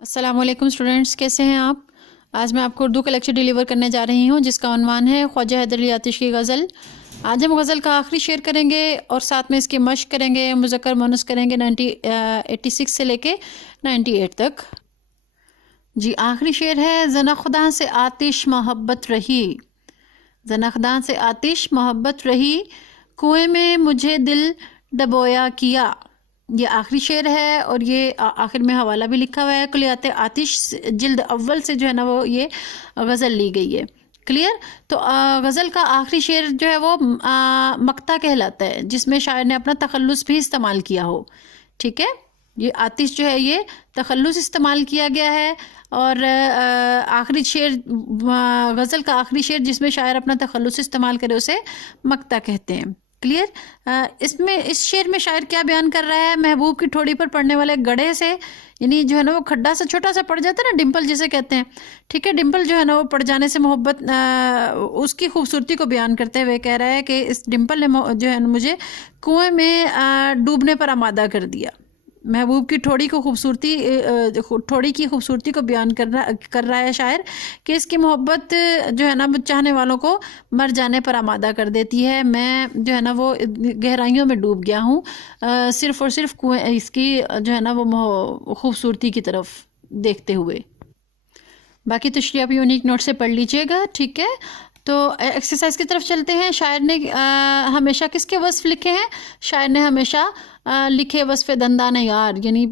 السلام علیکم اسٹوڈنٹس، کیسے ہیں آپ؟ آج میں آپ کو اردو کا لیکچر ڈیلیور کرنے جا رہی ہوں جس کا عنوان ہے خواجہ حیدر علی آتش کی غزل۔ آج ہم غزل کا آخری شعر کریں گے اور ساتھ میں اس کی مشق کریں گے، مذکر مؤنث کریں گے 86 سے لے کے 98 تک۔ جی، آخری شعر ہے: زنخداں سے آتش محبت رہی، زنخداں سے آتش محبت رہی، کنویں میں مجھے دل ڈبویا کیا۔ یہ آخری شعر ہے اور یہ آخر میں حوالہ بھی لکھا ہوا ہے۔ کلیات آتش جلد اول سے جو ہے نا وہ یہ غزل لی گئی ہے۔ کلیئر؟ تو غزل کا آخری شعر جو ہے وہ مقطع کہلاتا ہے، جس میں شاعر نے اپنا تخلص بھی استعمال کیا ہو۔ ٹھیک ہے؟ یہ آتش جو ہے یہ تخلص استعمال کیا گیا ہے، اور آخری شعر غزل کا آخری شعر جس میں شاعر اپنا تخلص استعمال کرے اسے مقطع کہتے ہیں۔ کلیئر؟ اس شعر میں شاعر کیا بیان کر رہا ہے؟ محبوب کی ٹھوڑی پر پڑنے والے گڑھے سے، یعنی جو ہے نا وہ کھڈا سا چھوٹا سا پڑ جاتا ہے نا، ڈمپل جسے کہتے ہیں۔ ٹھیک ہے؟ ڈمپل جو ہے نا وہ پڑ جانے سے محبت، اس کی خوبصورتی کو بیان کرتے ہوئے کہہ رہا ہے کہ اس ڈمپل نے جو ہے نا مجھے کنویں میں ڈوبنے پر آمادہ کر دیا۔ محبوب کی ٹھوڑی کی خوبصورتی کو بیان کر رہا ہے شاعر کہ اس کی محبت جو ہے نا چاہنے والوں کو مر جانے پر آمادہ کر دیتی ہے۔ میں جو ہے نا وہ گہرائیوں میں ڈوب گیا ہوں، صرف اور صرف اس کی جو ہے نا وہ خوبصورتی کی طرف دیکھتے ہوئے۔ باقی تشریح آپ یونیک نوٹ سے پڑھ لیجئے گا۔ ٹھیک ہے؟ تو ایکسرسائز کی طرف چلتے ہیں۔ شاعر نے ہمیشہ کس کے وصف لکھے ہیں؟ شاعر نے ہمیشہ لکھے وصف دندان یار، یعنی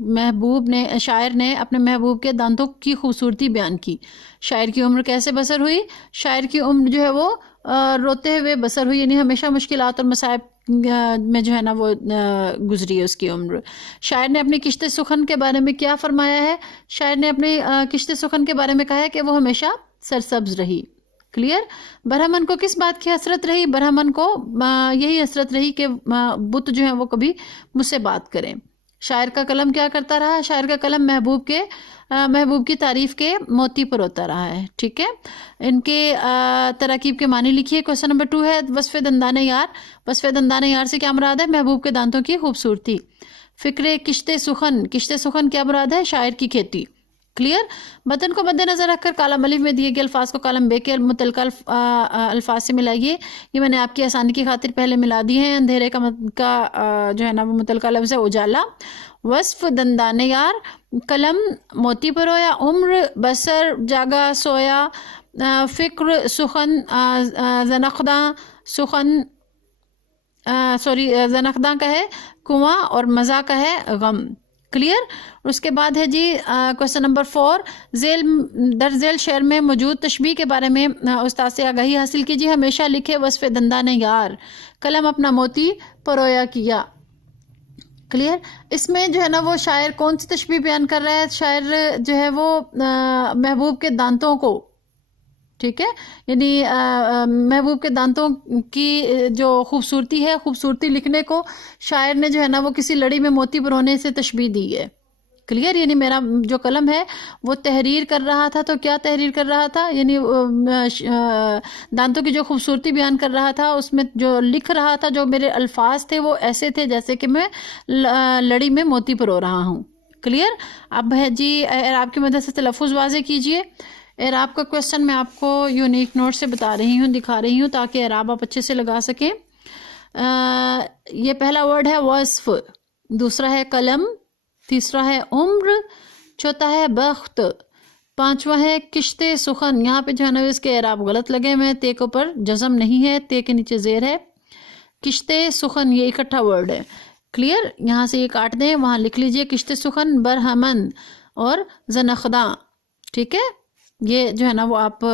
شاعر نے اپنے محبوب کے دانتوں کی خوبصورتی بیان کی۔ شاعر کی عمر کیسے بسر ہوئی؟ شاعر کی عمر جو ہے وہ روتے ہوئے بسر ہوئی، یعنی ہمیشہ مشکلات اور مصائب میں جو ہے نا وہ گزری ہے اس کی عمر۔ شاعر نے اپنی کشت سخن کے بارے میں کیا فرمایا ہے؟ شاعر نے اپنی کشت سخن کے بارے میں کہا ہے کہ وہ ہمیشہ سرسبز رہی۔ کلیئر؟ برہمن کو کس بات کی حسرت رہی؟ برہمن کو یہی حسرت رہی کہ بت جو ہیں وہ کبھی مجھ سے بات کریں۔ شاعر کا قلم کیا کرتا رہا؟ شاعر کا قلم محبوب کی تعریف کے موتی پر ہوتا رہا ہے۔ ٹھیک ہے؟ ان کے تراکیب کے معنی لکھیے۔ کوسچن نمبر 2 ہے وصف دندان یار۔ وصف دندان یار سے کیا مراد ہے؟ محبوب کے دانتوں کی خوبصورتی۔ فکر کشت سخن کیا مراد ہے؟ شاعر کی کھیتی۔ کلیئر؟ متن کو مد نظر رکھ کر کالم الف میں دیے گئے الفاظ کو کالم بے کے متعلقہ الفاظ سے ملائیے۔ یہ میں نے آپ کی آسانی کی خاطر پہلے ملا دی ہیں۔ اندھیرے کا جو ہے نا وہ متعلقہ لفظ ہے اجالا۔ وصف دندان یار، قلم موتی پر ہویا، عمر بسر جاگا سویا، فکر سخن زنخداں کا ہے کنواں، اور مزہ کا ہے غم۔ کلیئر؟ اس کے بعد ہے جی کوسچن نمبر 4، در ذیل شعر میں موجود تشبیہ کے بارے میں استاد سے آگاہی حاصل کیجیے۔ ہمیشہ لکھے وصف دندان یار، قلم اپنا موتی پرویا کیا۔ کلیئر؟ اس میں جو ہے نا وہ شاعر کون سی تشبیہ بیان کر رہا ہے؟ شاعر جو ہے وہ محبوب کے دانتوں کو، ٹھیک ہے، یعنی محبوب کے دانتوں کی جو خوبصورتی ہے، خوبصورتی لکھنے کو شاعر نے جو ہے نا وہ کسی لڑی میں موتی پرونے سے تشبیہ دی ہے۔ کلیئر؟ یعنی میرا جو قلم ہے وہ تحریر کر رہا تھا، تو کیا تحریر کر رہا تھا؟ یعنی دانتوں کی جو خوبصورتی بیان کر رہا تھا، اس میں جو لکھ رہا تھا، جو میرے الفاظ تھے وہ ایسے تھے جیسے کہ میں لڑی میں موتی پرو رہا ہوں۔ کلیئر؟ اب ہے جی اعراب کی مدد سے تلفظ واضح کیجئے۔ اعراب کا کوسچن میں آپ کو یونیک نوٹ سے بتا رہی ہوں، دکھا رہی ہوں تاکہ اعراب آپ اچھے سے لگا سکیں۔ یہ پہلا ورڈ ہے وصف، دوسرا ہے قلم، تیسرا ہے عمر، چوتھا ہے بخت، پانچواں ہے کشت سخن۔ یہاں پہ جو ہے نا اس کے اعراب غلط لگے ہوئے، تے کے اوپر جزم نہیں ہے، تے کے نیچے زیر ہے۔ کشت سخن یہ اکٹھا ورڈ ہے۔ کلیئر؟ یہاں سے یہ کاٹ دیں، وہاں لکھ لیجئے کشت سخن، برہمن اور زنخداں۔ ٹھیک ہے؟ یہ جو ہے نا وہ آپ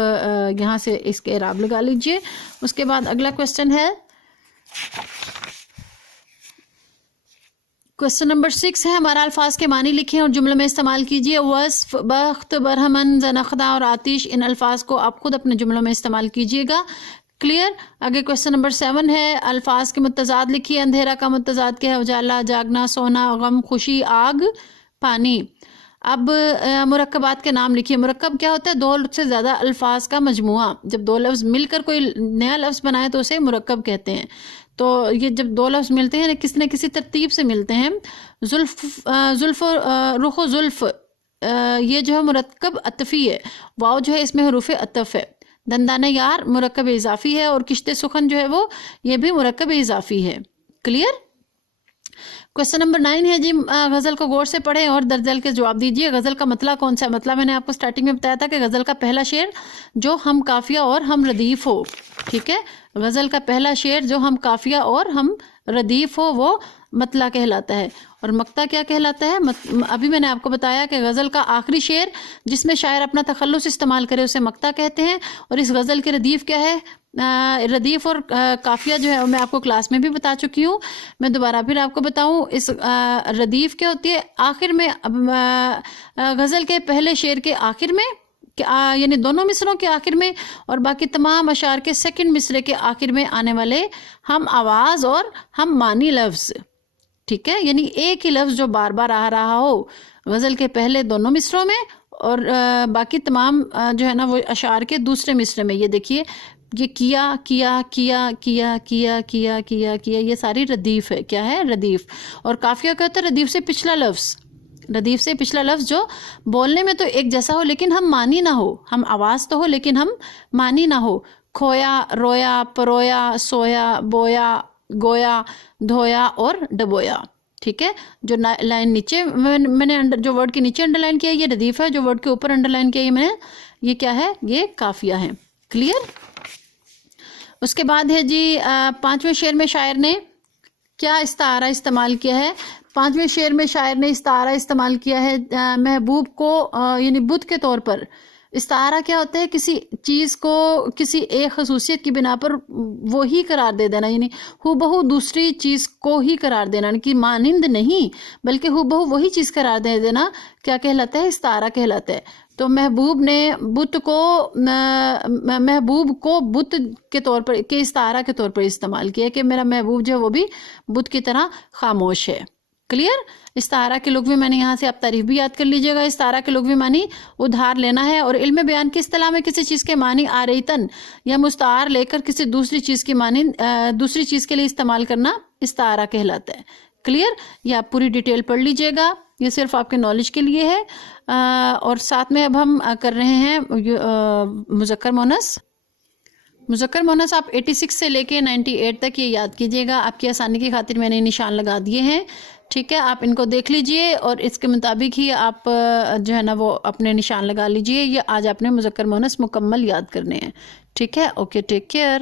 یہاں سے اس کے اعراب لگا لیجئے۔ اس کے بعد اگلا کوسچن ہے کوسچن نمبر 6 ہے ہمارا الفاظ کے معنی لکھیں اور جملے میں استعمال کیجئے۔ وصف، بخت، برہمن، زنخداں اور آتش، ان الفاظ کو آپ خود اپنے جملوں میں استعمال کیجئے گا۔ کلیئر؟ آگے کوسچن نمبر 7 ہے الفاظ کے متضاد لکھیے۔ اندھیرا کا متضاد کیا ہے؟ اجالا، جاگنا، سونا، غم، خوشی، آگ، پانی۔ اب مرکبات کے نام لکھیے۔ مرکب کیا ہوتا ہے؟ 2 سے زیادہ الفاظ کا مجموعہ۔ جب 2 لفظ مل کر کوئی نیا لفظ بنائے تو اسے مرکب کہتے ہیں۔ تو یہ جب 2 لفظ ملتے ہیں کسی نہ کسی ترتیب سے ملتے ہیں، رخ و زلف یہ جو ہے مرکب عطفی ہے، واو جو ہے اس میں حروف عطف ہے. دندان یار مرکب اضافی ہے، اور کشت سخن جو ہے وہ یہ بھی مرکب اضافی ہے. کلیئر؟ کوشچن نمبر 9 ہے جی، غزل کو غور سے پڑھیں اور درج ذیل کے جواب دیجیے. غزل کا مطلع کون سا ہے؟ مطلع میں نے آپ کو سٹارٹنگ میں بتایا تھا کہ غزل کا پہلا شعر جو ہم قافیہ اور ہم ردیف ہو. ٹھیک ہے، غزل کا پہلا شعر جو ہم قافیہ اور ہم ردیف ہو وہ مطلع کہلاتا ہے. اور مقطع کیا کہلاتا ہے؟ ابھی میں نے آپ کو بتایا کہ غزل کا آخری شعر جس میں شاعر اپنا تخلص استعمال کرے اسے مقطع کہتے ہیں. اور اس غزل کے ردیف کیا ہے؟ ردیف اور قافیہ جو ہے میں آپ کو کلاس میں بھی بتا چکی ہوں، میں دوبارہ پھر آپ کو بتاؤں. اس ردیف کیا ہوتی ہے؟ آخر میں غزل کے پہلے شعر کے آخر میں، یعنی دونوں مصروں کے آخر میں، اور باقی تمام اشعار کے سیکنڈ مصرے کے آخر میں آنے والے ہم آواز اور ہم معنی لفظ. ٹھیک ہے، یعنی ایک ہی لفظ جو بار بار آ رہا ہو غزل کے پہلے دونوں مصروں میں، اور باقی تمام جو ہے نا وہ اشعار کے دوسرے مصرے میں. یہ دیکھیے، یہ کیا کیا کیا کیا کیا کیا کیا کیا، یہ ساری ردیف ہے. کیا ہے؟ ردیف. اور قافیہ کیا ہوتا ہے؟ ردیف سے پچھلا لفظ. ردیف سے پچھلا لفظ جو بولنے میں تو ایک جیسا ہو لیکن ہم معنی نہ ہو، ہم آواز تو ہو لیکن ہم معنی نہ ہو. کھویا، رویا، پرویا، سویا، بویا، گویا، دھویا اور ڈبویا. ٹھیک ہے، جو لائن نیچے میں نے جو ورڈ کے نیچے انڈر لائن کیا یہ ردیف ہے، جو ورڈ کے اوپر انڈر لائن کیا میں نے یہ کیا ہے؟ یہ قافیہ ہے. کلیئر؟ اس کے بعد ہے جی 5ویں شعر میں شاعر نے کیا استعارہ استعمال کیا ہے؟ 5ویں شعر میں شاعر نے استعارہ استعمال کیا ہے محبوب کو یعنی بت کے طور پر. استعارہ کیا ہوتا ہے؟ کسی چیز کو کسی ایک خصوصیت کی بنا پر وہی قرار دے دینا، یعنی ہو بہو دوسری چیز کو ہی قرار دینا، یعنی کہ مانند نہیں بلکہ ہو بہو وہی چیز قرار دے دینا. کیا کہلاتا ہے؟ استعارہ کہلاتا ہے. تو محبوب نے محبوب کو بت کے طور پر کہ استعارہ کے طور پر استعمال کیا کہ میرا محبوب جو ہے وہ بھی بت کی طرح خاموش ہے. کلیئر؟ استعارہ کے لغوی معنی یہاں سے آپ تعریف بھی یاد کر لیجئے گا. استعارہ کے لغوی معنی ادھار لینا ہے، اور علم بیان کی اصطلاح میں کسی چیز کے معنی آریتن یا مستعار لے کر کسی دوسری چیز کی معنی دوسری چیز کے لیے استعمال کرنا استعارہ کہلاتا ہے. کلیئر؟ یہ آپ پوری ڈیٹیل پڑھ لیجئے گا، یہ صرف آپ کے نالج کے لیے ہے. اور ساتھ میں اب ہم کر رہے ہیں مذکر مونس. مذکر مونس آپ 86 سے لے کے 98 تک یہ یاد کیجئے گا. آپ کی آسانی کی خاطر میں نے نشان لگا دیے ہیں. ٹھیک ہے، آپ ان کو دیکھ لیجئے اور اس کے مطابق ہی آپ جو ہے نا وہ اپنے نشان لگا لیجئے. یہ آج آپ نے مذکر مونس مکمل یاد کرنے ہیں. ٹھیک ہے، اوکے، ٹیک کیئر.